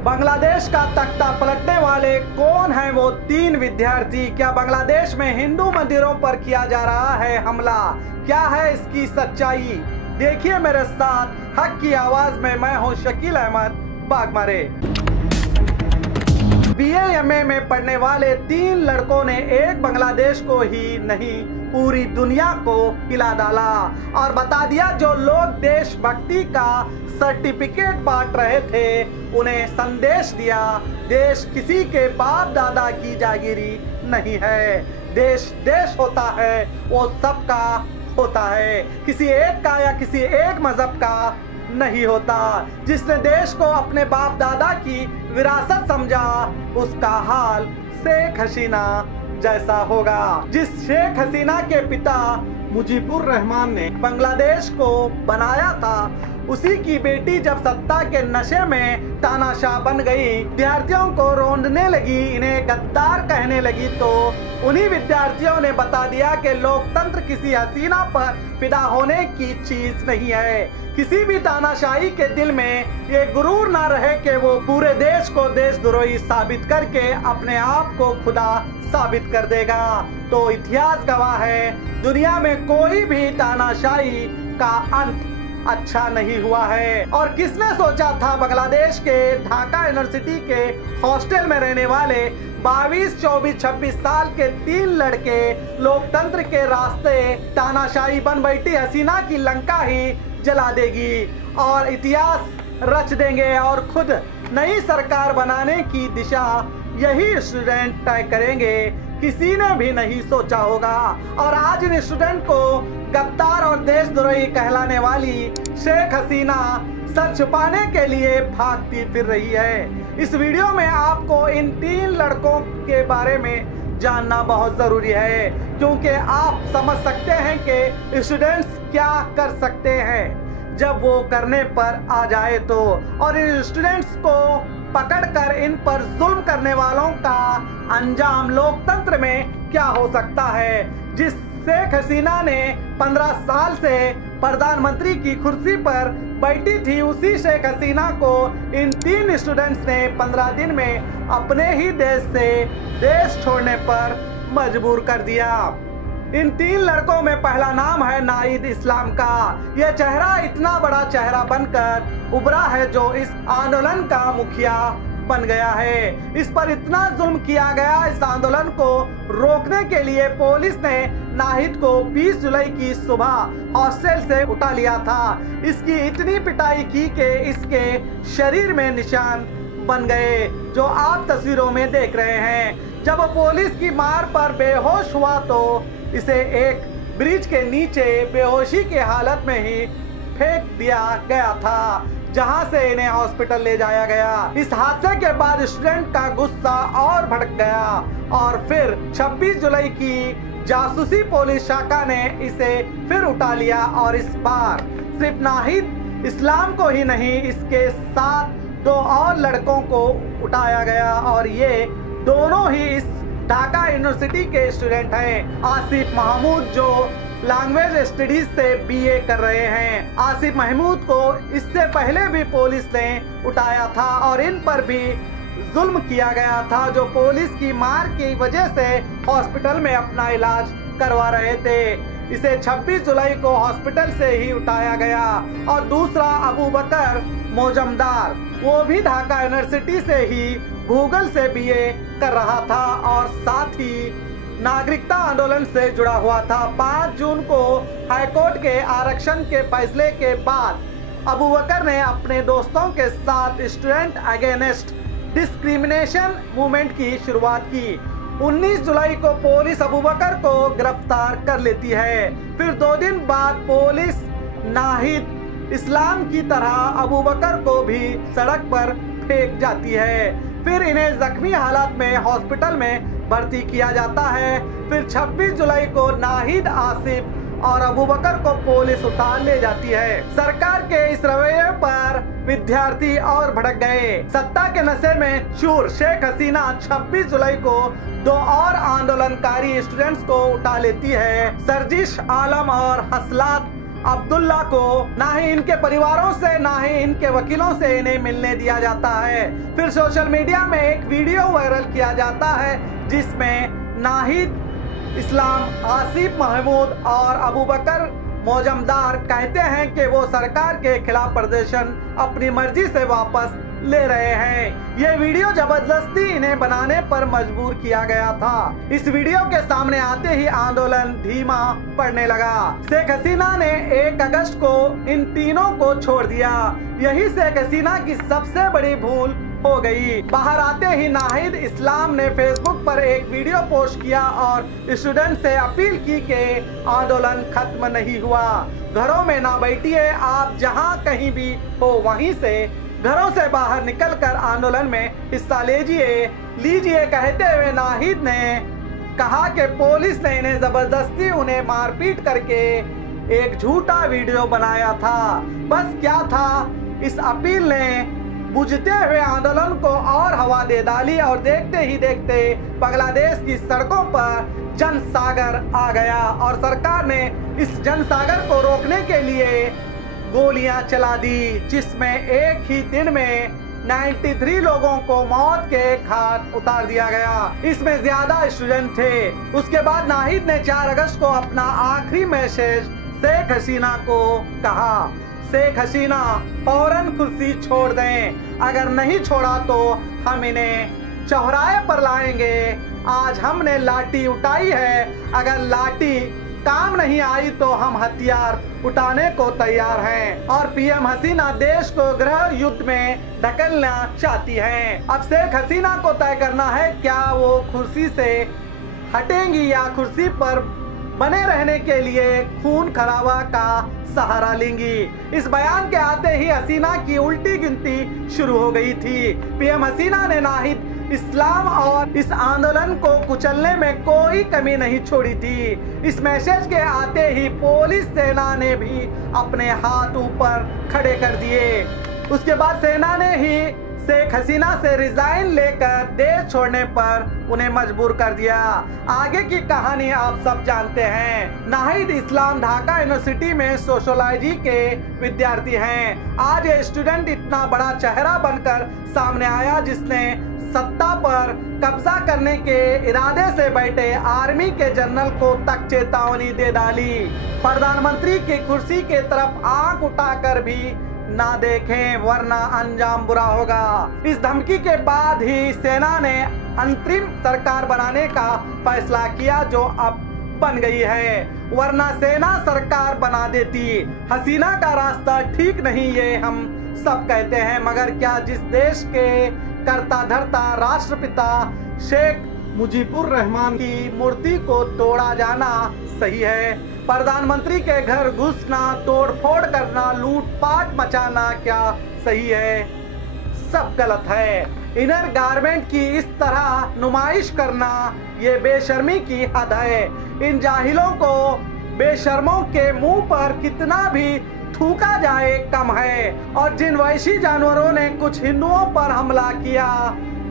बांग्लादेश का तख्ता पलटने वाले कौन हैं वो 3 विद्यार्थी? क्या बांग्लादेश में हिंदू मंदिरों पर किया जा रहा है हमला? क्या है इसकी सच्चाई? देखिए मेरे साथ हक की आवाज में। मैं हूं शकील अहमद बागमारे। BA-MA में पढ़ने वाले 3 लड़कों ने एक बांग्लादेश को ही नहीं पूरी दुनिया को हिला डाला और बता दिया जो लोग देशभक्ति का सर्टिफिकेट बांट रहे थे उन्हें संदेश दिया, देश किसी के बाप दादा की जागीरी नहीं है। देश देश होता है, वो सबका होता है, किसी एक का या किसी एक मजहब का नहीं होता। जिसने देश को अपने बाप दादा की विरासत समझा उसका हाल शेख हसीना जैसा होगा। जिस शेख हसीना के पिता मुजीबुर रहमान ने बांग्लादेश को बनाया था, उसी की बेटी जब सत्ता के नशे में तानाशाह बन गई, विद्यार्थियों को रोंदने लगी, इन्हें गद्दार कहने लगी, तो उन्हीं विद्यार्थियों ने बता दिया कि लोकतंत्र किसी हसीना पर फिदा होने की चीज नहीं है। किसी भी तानाशाही के दिल में ये गुरूर ना रहे कि वो पूरे देश को देशद्रोही साबित करके अपने आप को खुदा साबित कर देगा। तो इतिहास गवाह है, दुनिया में कोई भी तानाशाही का अंत अच्छा नहीं हुआ है। और किसने सोचा था बांग्लादेश के ढाका यूनिवर्सिटी के हॉस्टल में रहने वाले 22, 24, 26 साल के 3 लड़के लोकतंत्र के रास्ते तानाशाही बन बैठी हसीना की लंका ही जला देगी और इतिहास रच देंगे और खुद नई सरकार बनाने की दिशा यही स्टूडेंट तय करेंगे। किसी ने भी नहीं सोचा होगा। और आज इन स्टूडेंट को गद्दार और देशद्रोही कहलाने वाली शेख हसीना सर छुपाने के लिए भागती फिर रही है। इस वीडियो में आपको इन 3 लड़कों के बारे में जानना बहुत जरूरी है, क्योंकि आप समझ सकते हैं कि स्टूडेंट्स क्या कर सकते हैं जब वो करने पर आ जाए तो। और इन स्टूडेंट्स को पकड़कर इन पर जुल्म करने वालों का अंजाम लोकतंत्र में क्या हो सकता है। जिस शेख हसीना ने 15 साल से प्रधानमंत्री की कुर्सी पर बैठी थी, उसी शेख हसीना को इन 3 स्टूडेंट्स ने 15 दिन में अपने ही देश से देश छोड़ने पर मजबूर कर दिया। इन 3 लड़कों में पहला नाम है नाहिद इस्लाम का। यह चेहरा इतना बड़ा चेहरा बनकर उभरा है जो इस आंदोलन का मुखिया बन गया है। इस पर इतना जुल्म किया गया, इस आंदोलन को रोकने के लिए पुलिस ने नाहिद को 20 जुलाई की सुबह हॉस्टल से उठा लिया था। इसकी इतनी पिटाई की कि इसके शरीर में निशान बन गए जो आप तस्वीरों में देख रहे हैं। जब पुलिस की मार पर बेहोश हुआ तो इसे एक ब्रिज के नीचे बेहोशी की हालत में ही फेंक दिया गया था, जहां से इन्हें हॉस्पिटल ले जाया गया। इस हादसे के बाद स्टूडेंट का गुस्सा और भड़क गया और फिर 26 जुलाई की जासूसी पुलिस शाखा ने इसे फिर उठा लिया और इस बार सिर्फ नाहिद इस्लाम को ही नहीं, इसके साथ 2 और लड़कों को उठाया गया और ये दोनों ही इस ढाका यूनिवर्सिटी के स्टूडेंट हैं। आसिफ महमूद जो लैंग्वेज स्टडीज से BA कर रहे हैं। आसिफ महमूद को इससे पहले भी पुलिस ने उठाया था और इन पर भी जुल्म किया गया था, जो पुलिस की मार की वजह से हॉस्पिटल में अपना इलाज करवा रहे थे। इसे 26 जुलाई को हॉस्पिटल से ही उठाया गया। और दूसरा अबू बकर मोजमदार, वो भी ढाका यूनिवर्सिटी से ही भूगोल से BA कर रहा था और साथ ही नागरिकता आंदोलन से जुड़ा हुआ था। 5 जून को हाईकोर्ट के आरक्षण के फैसले के बाद अबू बकर ने अपने दोस्तों के साथ स्टूडेंट अगेंस्ट डिस्क्रिमिनेशन मूवमेंट की शुरुआत की। 19 जुलाई को पुलिस अबू बकर को गिरफ्तार कर लेती है। फिर 2 दिन बाद पुलिस नाहिद इस्लाम की तरह अबू बकर को भी सड़क पर फेंक जाती है। फिर इन्हें जख्मी हालत में हॉस्पिटल में भर्ती किया जाता है। फिर 26 जुलाई को नाहिद, आसिफ और अबू बकर को पुलिस उठा ले जाती है। सरकार के इस रवैये पर विद्यार्थी और भड़क गए। सत्ता के नशे में चूर शेख हसीना 26 जुलाई को 2 और आंदोलनकारी स्टूडेंट्स को उठा लेती है। सरजिश आलम और हसलात अब्दुल्ला को ना ही इनके परिवारों से ना ही इनके वकीलों से इन्हें मिलने दिया जाता है। फिर सोशल मीडिया में एक वीडियो वायरल किया जाता है जिसमें नाहिद इस्लाम, आसिफ महमूद और अबू बकर मौजमदार कहते हैं कि वो सरकार के खिलाफ प्रदर्शन अपनी मर्जी से वापस ले रहे हैं। ये वीडियो जबरदस्ती इन्हें बनाने पर मजबूर किया गया था। इस वीडियो के सामने आते ही आंदोलन धीमा पड़ने लगा। शेख हसीना ने 1 अगस्त को इन तीनों को छोड़ दिया। यही शेख हसीना की सबसे बड़ी भूल हो गई। बाहर आते ही नाहिद इस्लाम ने फेसबुक पर एक वीडियो पोस्ट किया और स्टूडेंट से अपील की कि आंदोलन खत्म नहीं हुआ। घरों में ना बैठिए, आप जहां कहीं भी हो वहीं से घरों से बाहर निकलकर आंदोलन में हिस्सा लीजिए कहते हुए नाहिद ने कहा कि पुलिस ने इन्हें जबरदस्ती उन्हें मारपीट करके एक झूठा वीडियो बनाया था। बस क्या था, इस अपील ने बुझते हुए आंदोलन को और हवा दे डाली और देखते ही देखते बांग्लादेश की सड़कों पर जनसागर आ गया और सरकार ने इस जनसागर को रोकने के लिए गोलियां चला दी, जिसमें एक ही दिन में 93 लोगों को मौत के घाट उतार दिया गया। इसमें ज्यादा स्टूडेंट थे। उसके बाद नाहिद ने 4 अगस्त को अपना आखिरी मैसेज शेख हसीना को कहा, शेख हसीना फौरन कुर्सी छोड़ दें, अगर नहीं छोड़ा तो हम इन्हें चौराहे पर लाएंगे। आज हमने लाठी उठाई है, अगर लाठी काम नहीं आई तो हम हथियार उठाने को तैयार हैं। और पीएम हसीना देश को गृह युद्ध में ढकेलना चाहती हैं। अब शेख हसीना को तय करना है क्या वो कुर्सी से हटेंगी या कुर्सी पर बने रहने के लिए खून खराबा का सहारा लेंगी। इस बयान के आते ही हसीना की उल्टी गिनती शुरू हो गई थी। पीएम हसीना ने नाहिद इस्लाम और इस आंदोलन को कुचलने में कोई कमी नहीं छोड़ी थी। इस मैसेज के आते ही पुलिस सेना ने भी अपने हाथ ऊपर खड़े कर दिए। उसके बाद सेना ने ही शेख हसीना से रिजाइन लेकर देश छोड़ने पर उन्हें मजबूर कर दिया। आगे की कहानी आप सब जानते हैं। नाहिद इस्लाम ढाका यूनिवर्सिटी में सोशियोलॉजी के विद्यार्थी हैं। आज ये स्टूडेंट इतना बड़ा चेहरा बनकर सामने आया जिसने सत्ता पर कब्जा करने के इरादे से बैठे आर्मी के जनरल को तक चेतावनी दे डाली। प्रधानमंत्री की कुर्सी के तरफ आंख उठाकर भी ना देखें वरना अंजाम बुरा होगा। इस धमकी के बाद ही सेना ने अंतरिम सरकार बनाने का फैसला किया जो अब बन गई है, वरना सेना सरकार बना देती। हसीना का रास्ता ठीक नहीं ये हम सब कहते हैं, मगर क्या जिस देश के करता धरता राष्ट्रपिता शेख मुजीबुर रहमान की मूर्ति को तोड़ा जाना सही है? प्रधानमंत्री के घर घुसना, तोड़फोड़ करना, लूटपाट मचाना क्या सही है? सब गलत है। इनर गारमेंट की इस तरह नुमाइश करना ये बेशर्मी की हद है। इन जाहिलों को बेशर्मों के मुंह पर कितना भी थूका जाए कम है। और जिन वैशी जानवरों ने कुछ हिंदुओं पर हमला किया,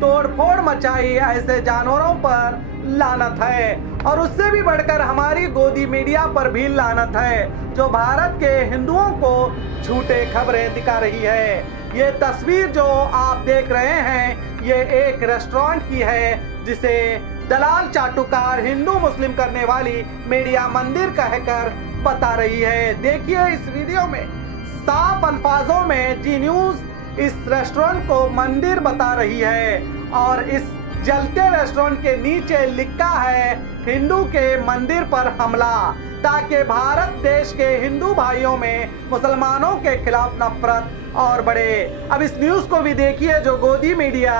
तोड़फोड़ मचाई, ऐसे जानवरों पर लानत है। और उससे भी बढ़कर हमारी गोदी मीडिया पर भी लानत है जो भारत के हिंदुओं को झूठे खबरें दिखा रही है। ये तस्वीर जो आप देख रहे हैं ये एक रेस्टोरेंट की है जिसे दलाल चाटुकार हिंदू मुस्लिम करने वाली मीडिया मंदिर कहकर बता रही है। देखिए इस वीडियो में साफ अल्फाजों में जी न्यूज इस रेस्टोरेंट को मंदिर बता रही है और इस जलते रेस्टोरेंट के नीचे लिखा है हिंदू के मंदिर पर हमला, ताकि भारत देश के हिंदू भाइयों में मुसलमानों के खिलाफ नफरत और बढ़े। अब इस न्यूज को भी देखिए जो गोदी मीडिया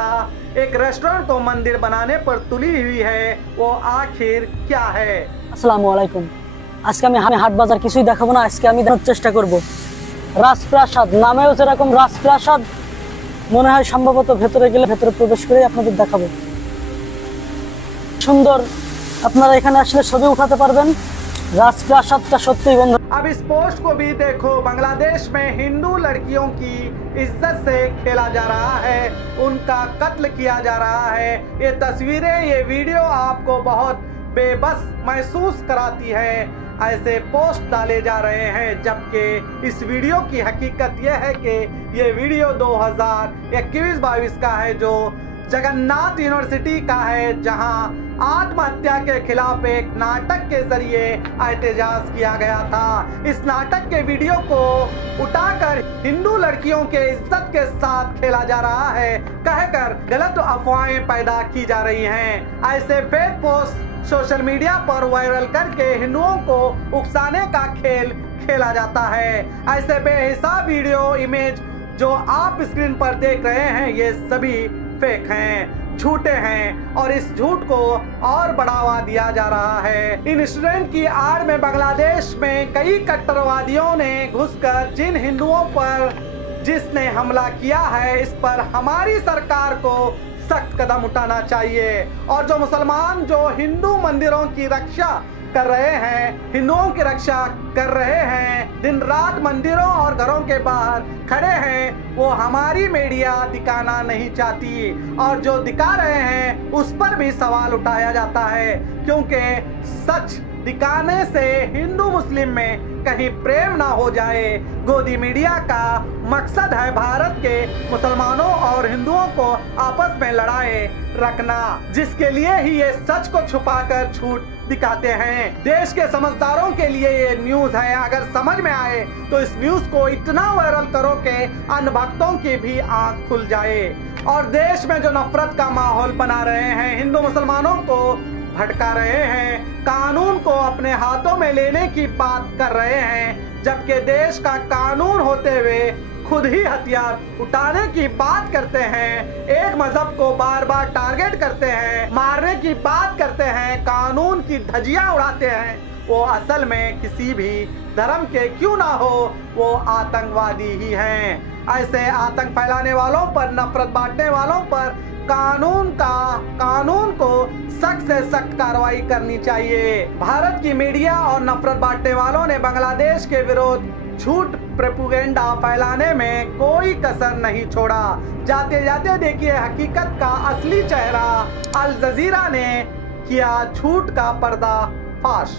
एक रेस्टोरेंट को मंदिर बनाने पर तुली हुई है, वो आखिर क्या है। আসসালামু আলাইকুম। আজকে আমি হাট বাজার কিছুই দেখাবো না, আজকে আমি দেখানোর চেষ্টা করব রাজপ্রাসাদ। নামেও যেরকম রাজপ্রাসাদ, মনে হয় সম্ভবত ভেতরে গেলে ভেতরে প্রবেশ করে আপনাদের দেখাবো। সুন্দর, আপনারা এখানে আসলে ছবি উঠাতে পারবেন। राजप्रासाद सत्य बंधु। अब इस पोस्ट को भी देखो, बांग्लादेश में हिंदू लड़कियों की इज्जत से खेला जा रहा है, उनका कत्ल किया जा रहा है। ये तस्वीरें, ये वीडियो आपको बहुत बेबस महसूस कराती है। ऐसे पोस्ट डाले जा रहे हैं, जबकि इस वीडियो की हकीकत यह है कि ये वीडियो 2021-22 का है, जो जगन्नाथ यूनिवर्सिटी का है, जहां आत्महत्या के खिलाफ एक नाटक के जरिए एहतजाज किया गया था। इस नाटक के वीडियो को उठाकर हिंदू लड़कियों के इज्जत के साथ खेला जा रहा है, कहकर गलत अफवाहें पैदा की जा रही हैं। ऐसे फेक पोस्ट सोशल मीडिया पर वायरल करके हिंदुओं को उकसाने का खेल खेला जाता है। ऐसे बेहिसाब वीडियो इमेज जो आप स्क्रीन पर देख रहे हैं, ये सभी फेक हैं, झूठे हैं, और इस झूठ को और बढ़ावा दिया जा रहा है। इन स्टूडेंट की आड़ में बांग्लादेश में कई कट्टरवादियों ने घुसकर जिन हिंदुओं पर जिसने हमला किया है, इस पर हमारी सरकार को सख्त कदम उठाना चाहिए। और जो मुसलमान जो हिंदू मंदिरों की रक्षा कर रहे हैं, हिंदुओं की रक्षा कर रहे हैं, दिन रात मंदिरों और घरों के बाहर खड़े हैं, वो हमारी मीडिया दिखाना नहीं चाहती, और जो दिखा रहे हैं उस पर भी सवाल उठाया जाता है, क्योंकि सच दिखाने से हिंदू मुस्लिम में कहीं प्रेम ना हो जाए। गोदी मीडिया का मकसद है भारत के मुसलमानों और हिंदुओं को आपस में लड़ाए रखना, जिसके लिए ही ये सच को छुपाकर झूठ दिखाते हैं। देश के समझदारों के लिए ये न्यूज है। अगर समझ में आए तो इस न्यूज को इतना वायरल करो कि अन्य भक्तों की भी आंख खुल जाए। और देश में जो नफरत का माहौल बना रहे हैं, हिंदू मुसलमानों को भटका रहे हैं, कानून को अपने हाथों में लेने की बात कर रहे हैं, जबकि देश का कानून होते हुए खुद ही हथियार उठाने की बात करते हैं, एक मजहब को बार बार टारगेट करते हैं, मारने की बात करते हैं, कानून की धज्जियां उड़ाते हैं, वो असल में किसी भी धर्म के क्यों ना हो, वो आतंकवादी ही हैं। ऐसे आतंक फैलाने वालों पर, नफरत बांटने वालों पर कानून को सख्त से सख्त कार्रवाई करनी चाहिए। भारत की मीडिया और नफरत बांटने वालों ने बांग्लादेश के विरोध झूठ प्रोपेगेंडा फैलाने में कोई कसर नहीं छोड़ा। जाते जाते देखिए हकीकत का असली चेहरा। अल जजीरा ने किया झूठ का पर्दाफाश।